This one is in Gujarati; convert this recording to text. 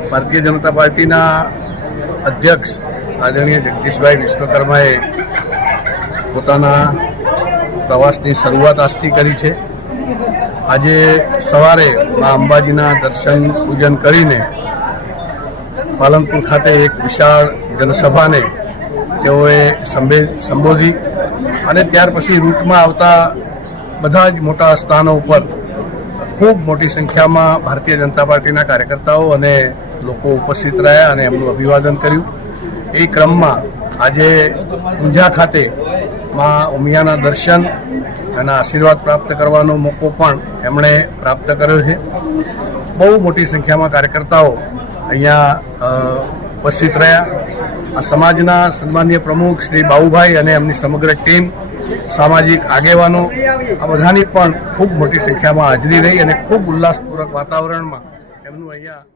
ભારતીય જનતા પાર્ટીના અધ્યક્ષ આદરણીય જગદીશભાઈ વિશ્વકર્માએ પોતાના પ્રવાસની શરૂઆત આજથી કરી છે। આજે સવારે મા અંબાજીના દર્શન પૂજન કરીને પાલનપુર ખાતે એક વિશાળ જનસભાને તેઓએ સંબોધી અને ત્યાર પછી રૂટમાં આવતા બધા જ મોટા સ્થાનો ઉપર ખૂબ મોટી સંખ્યામાં ભારતીય જનતા પાર્ટીના કાર્યકર્તાઓ અને લોકો ઉપસ્થિત રહ્યા અને એમનું અભિવાદન કર્યું। એ ક્રમમાં આજે ઊંઝા ખાતે માં ઉમિયાના દર્શન અને આશીર્વાદ પ્રાપ્ત કરવાનો મોકો પણ એમણે પ્રાપ્ત કર્યો છે। બહુ મોટી સંખ્યામાં કાર્યકર્તાઓ અહીંયા ઉપસ્થિત રહ્યા। આ સમાજના સન્માનીય પ્રમુખ શ્રી બાબુભાઈ અને એમની સમગ્ર ટીમ, સામાજિક આગેવાનો, આ બધાની પણ ખૂબ મોટી સંખ્યામાં હાજરી રહી અને ખૂબ ઉલ્લાસપૂર્વક વાતાવરણમાં એમનું અહીંયા